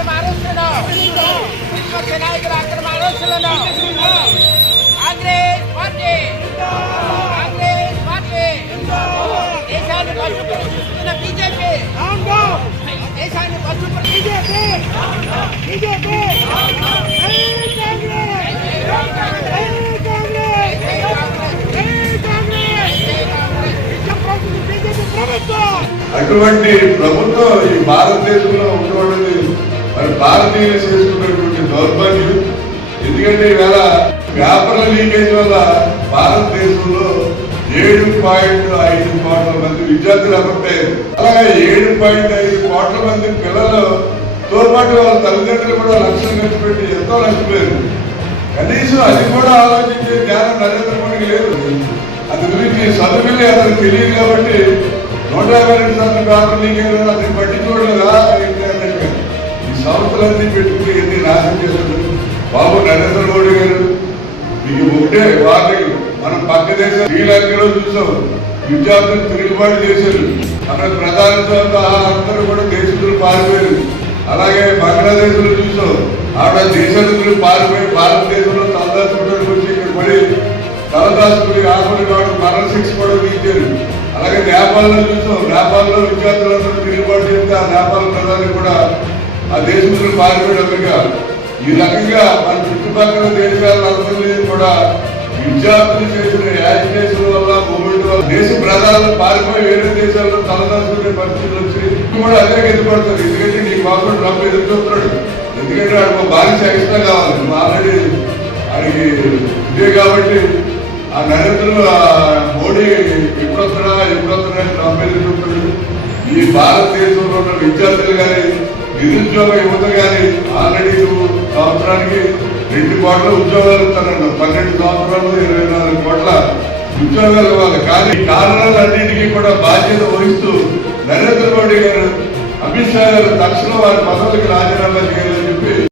అక్రమ అరెస్టులను విపక్ష నాయకుల అక్రమ అరెస్టులను కాంగ్రెస్ పార్టీ దేశాన్ని పశుపరిస్తున్న బీజేపీ దేశాన్ని అటువంటి ప్రభుత్వం ఈ భారతదేశంలో ఉండేది మరి భారతీయులు చేసుకున్నటువంటి దౌర్భాగ్యం. ఎందుకంటే ఈవేళ పేపర్ల లీకేజ్ వల్ల భారతదేశంలో 7.5 కోట్ల మంది విద్యార్థులు అమర్తారు. అలాగే 7.5 కోట్ల మంది పిల్లలతో పాటు వాళ్ళ తల్లిదండ్రులు కూడా లక్షలు ఖర్చు పెట్టి ఎంతో నష్టపోయారు. కనీసం అది కూడా ఆలోచించే జ్ఞానం నరేంద్ర మోడీకి లేదు. అది గురించి చదువులే అతనికి తెలియదు కాబట్టి 152 సార్లు పేపర్ లీకేజ్ అతనికి పట్టించుకోవట్లేదా అన్నట్టుగా ఈ సంస్థలన్నీ పెట్టుకుని ఎన్ని నాశనం చేశారు. బాబు నరేంద్ర మోడీ గారు మీకు ఒకటే వాళ్ళకి మనం పక్క దేశం శ్రీలంకలో చూసాం, విద్యార్థులు తిరుగుబాటు చేశారు. అక్కడ ప్రధాన అందరూ కూడా దేశస్తులు పారిపోయారు. అలాగే బంగ్లాదేశ్ లో చూసాం, ఆవిడ దేశస్తులు పారిపోయి భారతదేశంలో తలదాచుకోవడానికి వచ్చి ఇక్కడ పడి తలదాచుకుని ఆకులు కావడం మరణ శిక్ష కూడా విధించారు. అలాగే నేపాల్లో చూసాం, నేపాల్లో విద్యార్థులందరూ తిరుగుబాటు చేస్తే ఆ నేపాల్ ప్రధాని కూడా ఆ దేశస్తులు పారిపోయేటట్టుగా ఈ రకంగా మన చుట్టుపక్కల దేశాలందరినీ కూడా విద్యార్థులు చేసిన యాజిటేషన్ వల్ల మూమెంట్ వల్ల దేశ ప్రధానులు పారిపోయి వేరే దేశాల్లో తలదాచుకునే పరిస్థితులు వచ్చి కూడా అదే ఎదుర్కొడతారు. ఎందుకంటే నీ కోసం ట్రంప్ ఎదురు చూస్తున్నాడు. ఎందుకంటే వాడికి బానిస ఎక్స్ట్రా కావాలి. నువ్వు ఆల్రెడీ ఆయనకి ఇదే కాబట్టి ఆ నరేంద్ర మోడీ ఎప్పుడొస్తున్నా ట్రంప్ ఎదురు చూస్తున్నాడు. ఈ భారతదేశంలో ఉన్న విద్యార్థులు కానీ నిరుద్యోగ యువత కానీ ఆల్రెడీ నువ్వు సంవత్సరానికి 2 కోట్ల ఉద్యోగాలు ఇస్తానన్న 12 సంవత్సరాలు 24 కోట్ల ఉద్యోగాలు ఇవ్వాలి. కానీ కారణాలన్నింటికీ కూడా బాధ్యత వహిస్తూ నరేంద్ర మోడీ గారు, అమిత్ షా గారు తక్షణం వారి పదవులకి రాజీనామా చేయాలని చెప్పి